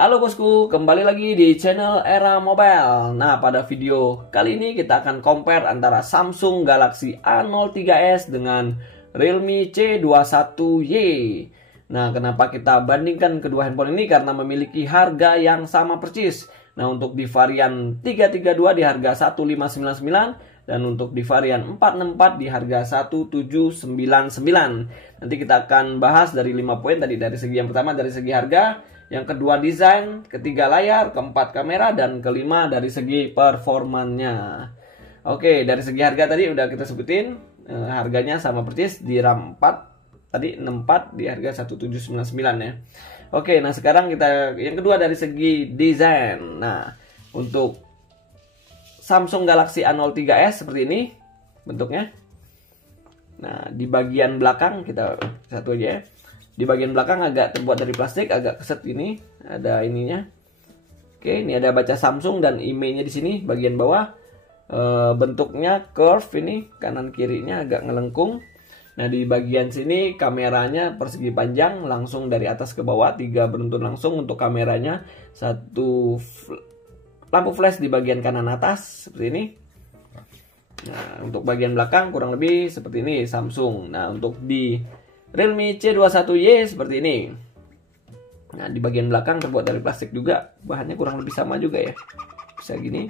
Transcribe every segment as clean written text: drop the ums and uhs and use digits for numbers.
Halo bosku, kembali lagi di channel Era Mobile. Nah, pada video kali ini kita akan compare antara Samsung Galaxy A03s dengan Realme C21Y. Nah, kenapa kita bandingkan kedua handphone ini? Karena memiliki harga yang sama persis. Nah, untuk di varian 332 di harga 1599 dan untuk di varian 464 di harga 1799. Nanti kita akan bahas dari 5 poin tadi, dari segi yang pertama dari segi harga, yang kedua desain, ketiga layar, keempat kamera, dan kelima dari segi performanya. Oke, dari segi harga tadi udah kita sebutin, harganya sama persis di RAM 4 tadi 64 di harga 1799 ya. Oke, nah sekarang kita yang kedua dari segi desain. Nah, untuk Samsung Galaxy A03s seperti ini bentuknya. Nah, di bagian belakang kita satu aja ya. Di bagian belakang agak terbuat dari plastik, agak keset ini, ada ininya. Oke, ini ada baca Samsung dan IMEI-nya di sini bagian bawah. Bentuknya curve ini, kanan kirinya agak ngelengkung. Nah, di bagian sini kameranya persegi panjang langsung dari atas ke bawah, 3 beruntun langsung untuk kameranya. Satu lampu flash di bagian kanan atas seperti ini. Nah, untuk bagian belakang kurang lebih seperti ini Samsung. Nah, untuk di Realme C21Y seperti ini. Nah, di bagian belakang terbuat dari plastik juga, bahannya kurang lebih sama juga ya, bisa gini.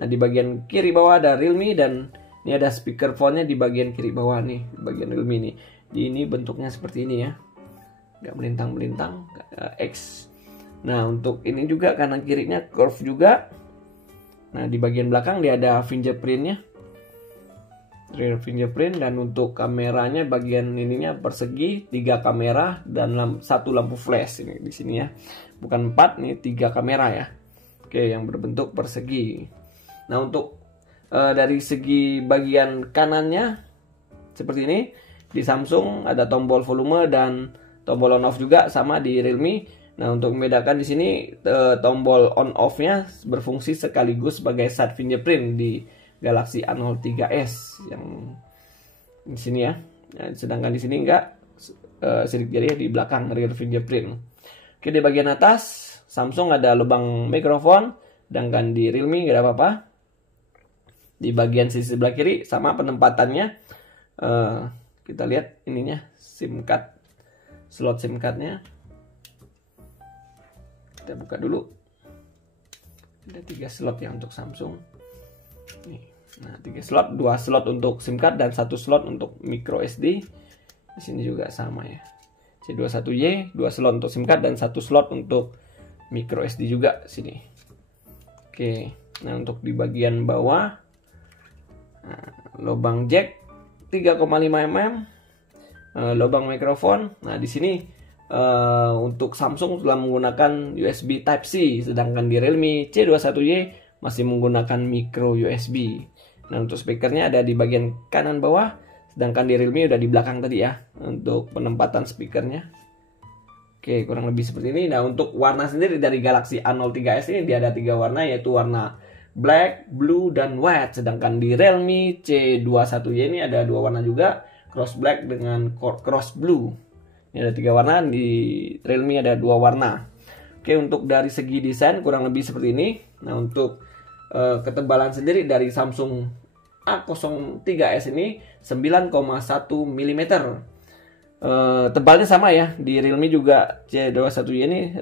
Nah, di bagian kiri bawah ada Realme dan ini ada speaker phone-nya di bagian kiri bawah nih, di bagian Realme ini. Di ini bentuknya seperti ini ya, nggak melintang-melintang, X. Nah, untuk ini juga kanan kirinya curve juga. Nah, di bagian belakang dia ada fingerprint-nya, rear fingerprint, dan untuk kameranya bagian ininya persegi, 3 kamera dan 1 lampu flash ini di sini ya. Bukan 4 nih, 3 kamera ya. Oke, yang berbentuk persegi. Nah, untuk dari segi bagian kanannya seperti ini. Di Samsung ada tombol volume dan tombol on off juga sama di Realme. Nah, untuk membedakan di sini tombol on off-nya berfungsi sekaligus sebagai side fingerprint di Galaxy A03s yang di sini ya. Nah, sedangkan di sini enggak, sidik jari di belakang rear fingerprint. Oke, di bagian atas Samsung ada lubang mikrofon, sedangkan di Realme enggak ada apa-apa. Di bagian sisi sebelah kiri sama penempatannya. Kita lihat ininya, SIM card, slot SIM cardnya. Kita buka dulu. Ada 3 slot ya untuk Samsung. Nih. Nah, 3 slot, 2 slot untuk SIM card dan 1 slot untuk micro SD. Di sini juga sama ya. C21Y, 2 slot untuk SIM card dan 1 slot untuk micro SD juga sini. Oke. Nah, untuk di bagian bawah, nah, lubang jack 3,5 mm, lubang mikrofon. Nah, di sini untuk Samsung telah menggunakan USB Type-C, sedangkan di Realme C21Y masih menggunakan micro USB. Nah, untuk speakernya ada di bagian kanan bawah, sedangkan di Realme udah di belakang tadi ya untuk penempatan speakernya. Oke, kurang lebih seperti ini. Nah, untuk warna sendiri dari Galaxy A03s ini dia ada 3 warna, yaitu warna black, blue, dan white. Sedangkan di Realme C21Y ini ada 2 warna juga, cross black dengan cross blue. Ini ada 3 warna, di Realme ada 2 warna. Oke, untuk dari segi desain kurang lebih seperti ini. Nah, untuk ketebalan sendiri dari Samsung A03s ini 9,1 mm. Tebalnya sama ya, di Realme juga C21Y ini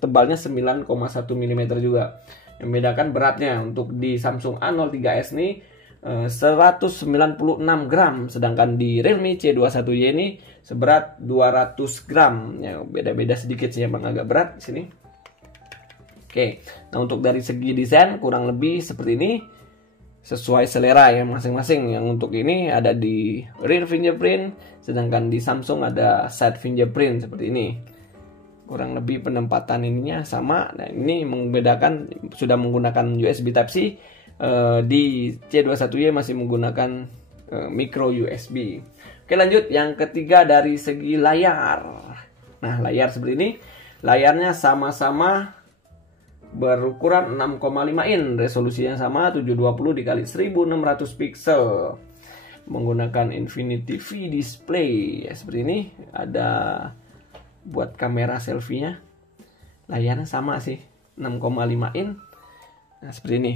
tebalnya 9,1 mm juga. Yang membedakan beratnya, untuk di Samsung A03s ini 196 gram, sedangkan di Realme C21Y ini seberat 200 gram. Ya, beda-beda sedikit sih, emang agak berat di sini. Oke, nah untuk dari segi desain kurang lebih seperti ini, sesuai selera ya masing-masing. Yang untuk ini ada di rear fingerprint, sedangkan di Samsung ada side fingerprint seperti ini. Kurang lebih penempatan ininya sama. Nah, ini membedakan sudah menggunakan USB Type-C. Di C21Y masih menggunakan micro USB. Oke, lanjut yang ketiga dari segi layar. Nah, layar seperti ini. Layarnya sama-sama berukuran 6,5 in, resolusinya sama 720 dikali 1600 pixel. Menggunakan Infinity V display ya, seperti ini. Ada buat kamera selfie-nya. layarnya sama sih, 6,5 in. Nah, seperti ini.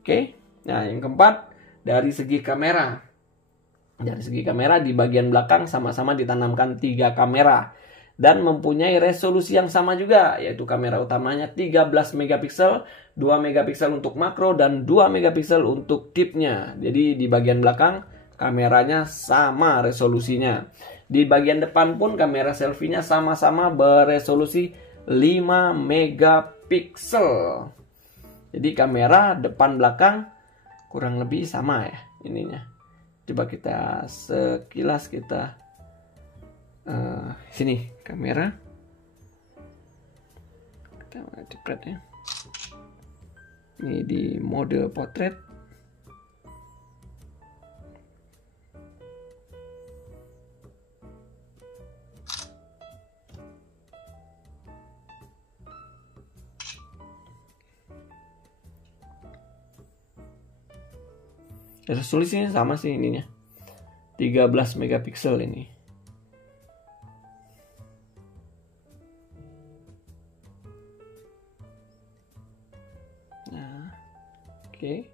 Oke. Nah, yang keempat, dari segi kamera. Dari segi kamera di bagian belakang sama-sama ditanamkan 3 kamera dan mempunyai resolusi yang sama juga, yaitu kamera utamanya 13 megapiksel, 2 megapiksel untuk makro dan 2 megapiksel untuk deepnya. Jadi di bagian belakang kameranya sama resolusinya. Di bagian depan pun kamera selfie-nya sama-sama beresolusi 5 megapiksel. Jadi kamera depan belakang kurang lebih sama ya ininya. Coba kita sekilas kita sini kamera. Kita jepret ya. Ini di mode portrait. Resolusinya sama sih ininya, 13 megapiksel ini. Nah, oke.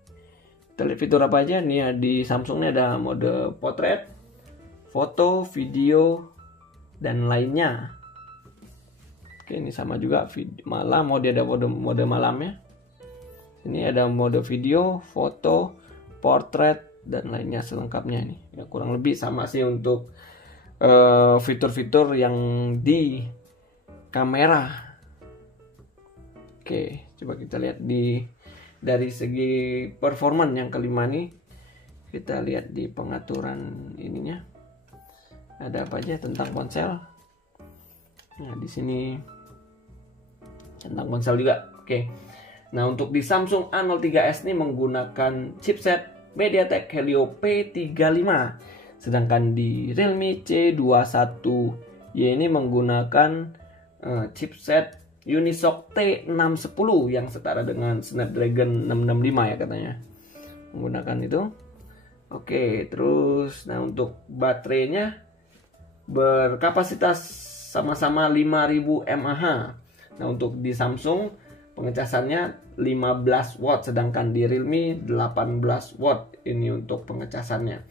Kita lihat fitur apa aja nih ya. Di Samsung ini ada mode portrait, foto, video, dan lainnya. Oke, ini sama juga malam, ada mode malamnya. Ini ada mode video, foto, portrait, dan lainnya selengkapnya nih. Ya, kurang lebih sama sih untuk fitur-fitur yang di kamera. Oke, coba kita lihat dari segi performance yang kelima nih. Kita lihat di pengaturan ininya. Ada apa aja tentang ponsel. Nah, di sini tentang ponsel juga. Oke. Nah, untuk di Samsung A03s ini menggunakan chipset MediaTek Helio P35. Sedangkan di Realme C21Y ini menggunakan chipset Unisoc T610 yang setara dengan Snapdragon 665 ya katanya. Menggunakan itu. Oke, terus nah untuk baterainya berkapasitas sama-sama 5000 mAh. Nah, untuk di Samsung pengecasannya 15 watt, sedangkan di Realme 18 watt ini untuk pengecasannya.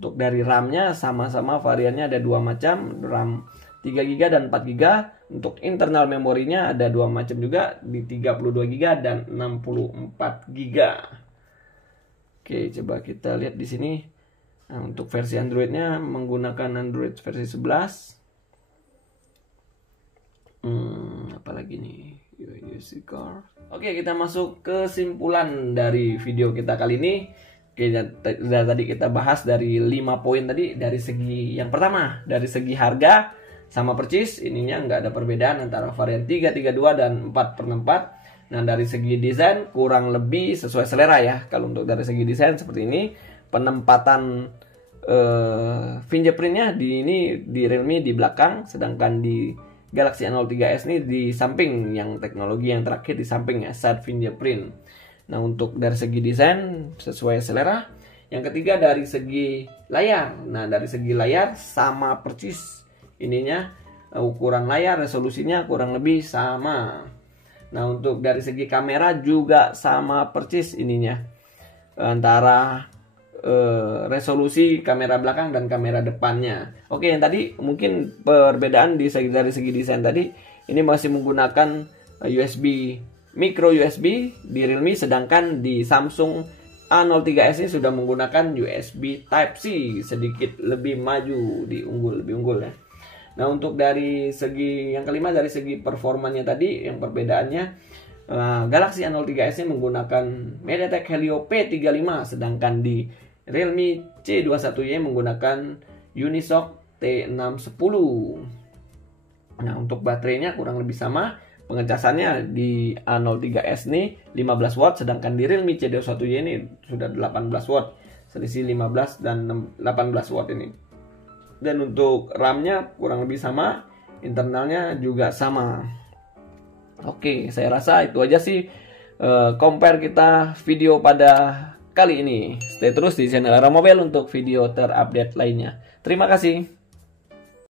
Untuk dari RAM-nya sama-sama variannya ada 2 macam, RAM 3GB dan 4GB. Untuk internal memorinya ada 2 macam juga, di 32GB dan 64GB. Oke, coba kita lihat di sini. Nah, untuk versi Android-nya menggunakan Android versi 11. Apalagi nih? Oke, kita masuk kesimpulan dari video kita kali ini. Oke, tadi kita bahas dari 5 poin tadi. Dari segi yang pertama, dari segi harga sama persis, ininya nggak ada perbedaan antara varian 332 dan 4/4. Nah, dari segi desain kurang lebih sesuai selera ya. Kalau untuk dari segi desain seperti ini, penempatan fingerprintnya di Realme di belakang, sedangkan di Galaxy A03s ini di samping, yang teknologi yang terakhir di samping ya, side fingerprint. Nah, untuk dari segi desain sesuai selera. Yang ketiga dari segi layar. Nah, dari segi layar sama persis ininya, ukuran layar, resolusinya kurang lebih sama. Nah, untuk dari segi kamera juga sama persis ininya, antara resolusi kamera belakang dan kamera depannya. Oke, yang tadi mungkin perbedaan dari segi desain tadi, ini masih menggunakan USB, micro USB di Realme, sedangkan di Samsung A03s ini sudah menggunakan USB Type-C, sedikit lebih maju, lebih unggul ya. Nah, untuk dari segi yang kelima, dari segi performanya tadi, yang perbedaannya Galaxy A03s ini menggunakan MediaTek Helio P35, sedangkan di Realme C21Y menggunakan Unisoc T610. Nah, untuk baterainya kurang lebih sama. Pengecasannya di A03s ini 15 watt, sedangkan di Realme C21Y ini sudah 18 watt. Selisih 15 dan 18 watt ini. Dan untuk RAM-nya kurang lebih sama, internalnya juga sama. Oke, saya rasa itu aja sih compare kita video pada kali ini. Stay terus di channel Era Mobile untuk video terupdate lainnya. Terima kasih.